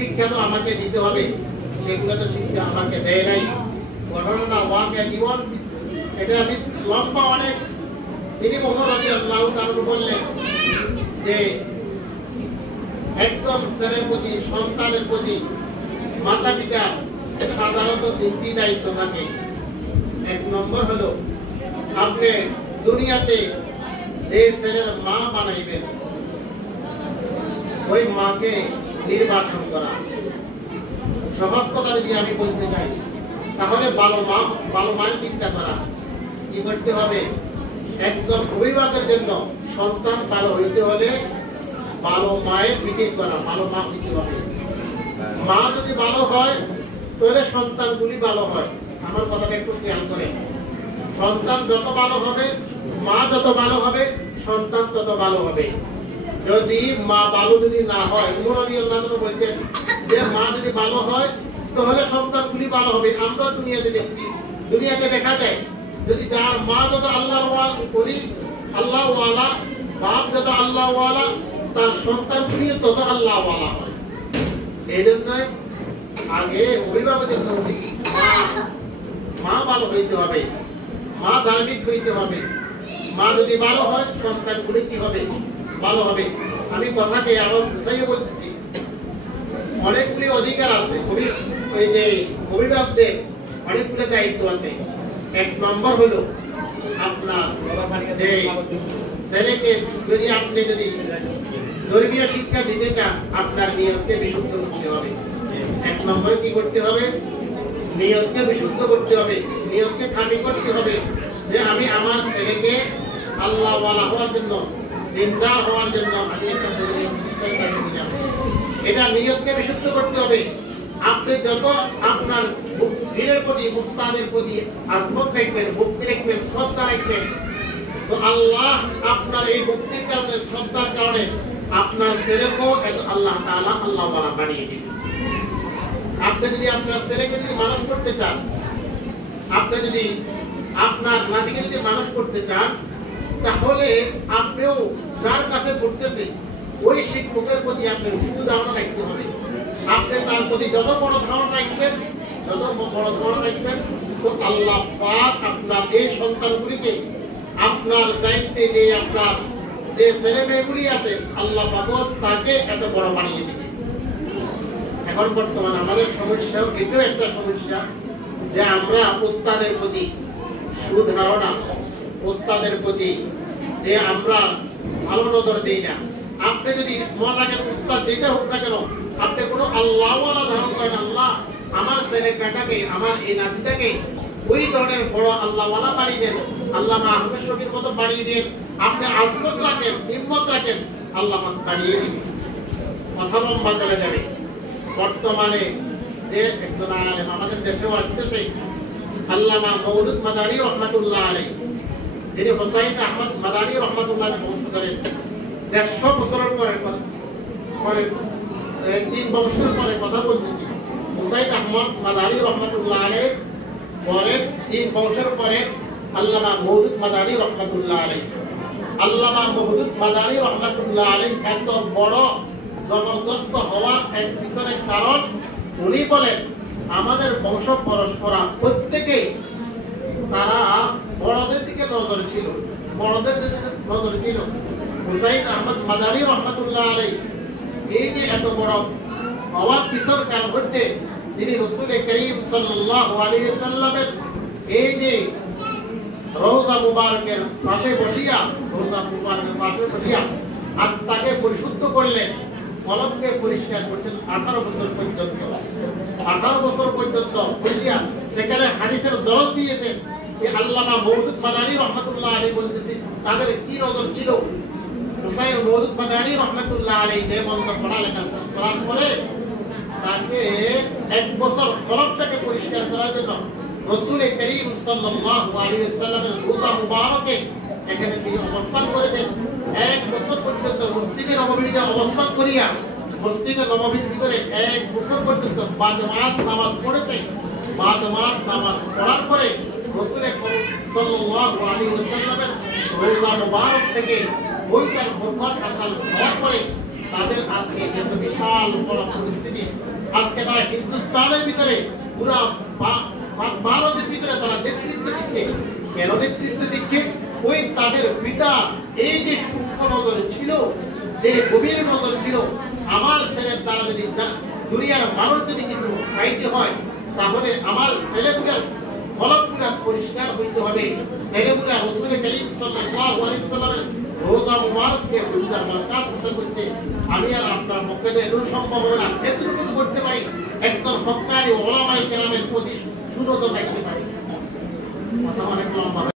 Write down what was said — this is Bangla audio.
শিক্ষা তো আমাকে দিতে হবে, সেগুলো তো শিক্ষা আমাকে দেয় নাই। ঘটনা ওয়াকিয়া জীবন এটা লম্বা অনেক। তিনি ওমর রাদিয়াল্লাহু তাআলা বললেন যে একজন ছেলের প্রতি, সন্তানের প্রতি মাতা পিতা সাধারণত তিনটি দায়িত্ব থাকে। এক নম্বর হলো আপনি দুনিয়াতে যে ছেলের মা বানাইবেন ওই মাকে নির্বাচন করা। সহজ কথা যদি আমি বলতে চাই তাহলে ভালো মায়ের চিন্তা করা। কি করতে হবে? একজন অভিভাবকের জন্য সন্তান ভালো হইতে হলে ভালো মায়ের ফিকির করা, ভালো মা হইতে হবে। মা যদি ভালো হয় তাহলে সন্তানগুলি ভালো হয়। আমার কথাটা একটু খেয়াল করেন। সন্তান যত ভালো হবে, মা যত ভালো হবে, সন্তান তত ভালো হবে। যদি মা ভালো যদি না হয়, ওমর রাদিয়াল্লাহু তাআলা বলতেন যে মা যদি ভালো হয় তাহলে সন্তানগুলি ভালো হবে। আমরা দুনিয়াতে দেখছি, দুনিয়াতে দেখা যায় যদি যার মা যত আল্লাহওয়ালা, বাপ যত আল্লাহওয়ালা, তার সন্তানগুলি তত আল্লাহওয়ালা হয়। এই জন্যই আগে অভিভাবকের মা ভালো হইতে হবে, মা ধার্মিক হইতে হবে। মা যদি ভালো হয় সন্তানগুলি কি হবে? ভালো হবে। আমি কথাকে আমার বুঝাইয়ে বলতেছি, অনেকগুলি অধিকার আছে ওই যে অভিভাবকদের, অনেকগুলো দায়িত্ব আছে। এক নম্বর হলো আপনার যে ছেলেকে যদি আপনি যদি ধর্মীয় শিক্ষা দিতে চান, আপনার নিয়তকে বিশুদ্ধ করতে হবে। এক নম্বরে কি করতে হবে? নিয়তকে বিশুদ্ধ করতে হবে, নিয়তকে খাঁটি করতে হবে যে আমি আমার ছেলেকে আল্লাহওয়ালা হওয়ার জন্য, দিনদার হওয়ার জন্য আমি একটা ধর্মীয় প্রতিষ্ঠান দিলাম। এটা নিয়তকে বিশুদ্ধ করতে হবে। আপনি যত আপনার দিনের প্রতি, উস্তাদের প্রতি আজমত রাখবেন, ভক্তি রাখবেন, শ্রদ্ধা রাখবেন, তো আল্লাহ আপনার এই ভক্তির কারণে, শ্রদ্ধার কারণে আপনার ছেলেকেও আল্লাহ তাআলা আল্লাহওয়ালা বানিয়ে দিবেন। আপনি যদি আপনার ছেলেকে যদি মানুষ করতে চান, আপনি যদি আপনার নাতিকে যদি মানুষ করতে চান, তাহলে আপনিও যার কাছে পড়তেছে ওই শিক্ষকের প্রতি আপনার শুধু ধারণা রাখতে হবে। আপনি তার প্রতি যত বড় ধারণা রাখবেন, তো আল্লাহ পাক আপনার এই সন্তানগুলিকে আপনার দায়িত্বে যে আপনার যে ছেলে মেয়েগুলি আছে, আল্লাহ পাক তাকে এত বড় বানিয়ে দিবে। এখন বর্তমানে আমাদের সমস্যা, এটাও একটা সমস্যা যে আমরা উস্তাদের প্রতি সুধারণা, উস্তাদের প্রতি যে আমরা ভালো নজর দিই না। আপনি যদি মন রাখেন উস্তাদ যেটা হোক না কেন, আপনি কোনো আল্লাহওয়ালা ধারণ করেন, আল্লাহ আমার ছেলে কাটাকে, আমার এই নাতিটাকে ওই ধরনের বড় আল্লাহওয়ালা বানিয়ে দেন, আল্লাহ আহমেদ শফির মতো বানিয়ে দেন। আপনি আজমত রাখেন, হিম্মত রাখেন, আল্লাহ বানিয়ে দিবেন। কথা লম্বা চলে যাবে। বর্তমানে যে একজন আলেম আমাদের দেশেও আসতেছে, আল্লামা মওদুদ মাদানী রহমাতুল্লাহ আলাইহি, যিনি হুসাইন আহমদ মাদানী রহমাতুল্লাহ আলাইহির বংশধরের। 150 বছরের পরে 3 বছর পরে কথা বলতেছি। হুসাইন আহমদ মাদানী রহমাতুল্লাহ আলাইহির পরে 3 বছর পরে আল্লামা মওদুদ মাদানী রহমাতুল্লাহ আলাইহি। আল্লামা মওদুদ মাদানী রহমাতুল্লাহ আলাইহি এত বড় জবরদস্ত হওয়ার এক পিছনের কারণ উনি বলেন, আমাদের বংশ পরস্পরা প্রত্যেকে তারা বড়দের দিকে নজর ছিল, বড়দের দিকে নজর ছিল। হুসাইন আহমদ মাদানী রহমাতুল্লাহ আলাইহি এই যে এত বড় হওয়ার পিছনের কারণ হচ্ছে তিনি রাসূল করিম সাল্লাল্লাহু আলাইহি ওয়াসাল্লামের এই যে রওজা মুবারকের পাশে বসিয়া, আত্মাকে পরিশুদ্ধ করলেন, কলমকে পরিষ্কার করছেন 18 বছর পর্যন্ত। 18 বছর পর্যন্ত বসিয়া সেখানে হাদিসের দরজ দিয়েছেন। এই আল্লামা মওদুদ মাদানী রহমাতুল্লাহ আলাইহি বলতেছি তাদের কি নজর ছিল। হুসাইন মওদুদ মাদানী রহমাতুল্লাহ আলাইহি দেবন্দ পড়ালেখা শেষ করার পরে তাকে 1 বছর কলমটাকে পরিষ্কার করার জন্য রাসূল করিম সাল্লাল্লাহু আলাইহি ওয়াসাল্লামের রওজা মুবারকে এখানে তিনি অবস্থান করেছেন। 1 বছর পর্যন্ত মসজিদে নববীতে অবস্থান করিয়া মসজিদে নববীর ভিতরে 1 বছর পর্যন্ত বাদমাত নামাজ পড়েছে। বাদমাত নামাজ পড়ার পরে রাসূল সাল্লাল্লাহু আলাইহি ওয়াসাল্লামের রওজা মুবারক থেকে ওইটার বরকত হাসিল হওয়ার পরে তাদের আজকে এত বিশাল বড় পরিস্থিতি আজকে তারা হিন্দুস্তানের ভিতরে পুরা ভারতের ভিতরে তারা নেতৃত্ব দিচ্ছে। কেন নেতৃত্ব দিচ্ছে? ওই তাদের পিতা এই যে সূক্ষ্ম নজর ছিল, যে গভীর নজর ছিল, আমার ছেলের দ্বারা যদি দুনিয়ার মানুষ যদি কিছু খাইতে হয়, তাহলে আমার ছেলেগুলোর ফলকগুলা পরিষ্কার হইতে হবে। ছেলেগুলা রাসূল করিম সাল্লাল্লাহু আলাইহি ওয়াসাল্লামের রোজা মুবারককে রোজার বরকত হাসিল করছে। আমি আর আপনার পক্ষে তো এর সম্ভব হবে না। এতটুকু করতে পারি, একজন হক্কানি ওলামায়ে কেরামের প্রতি সুনজর রাখতে পারি। কথা অনেক লম্বা।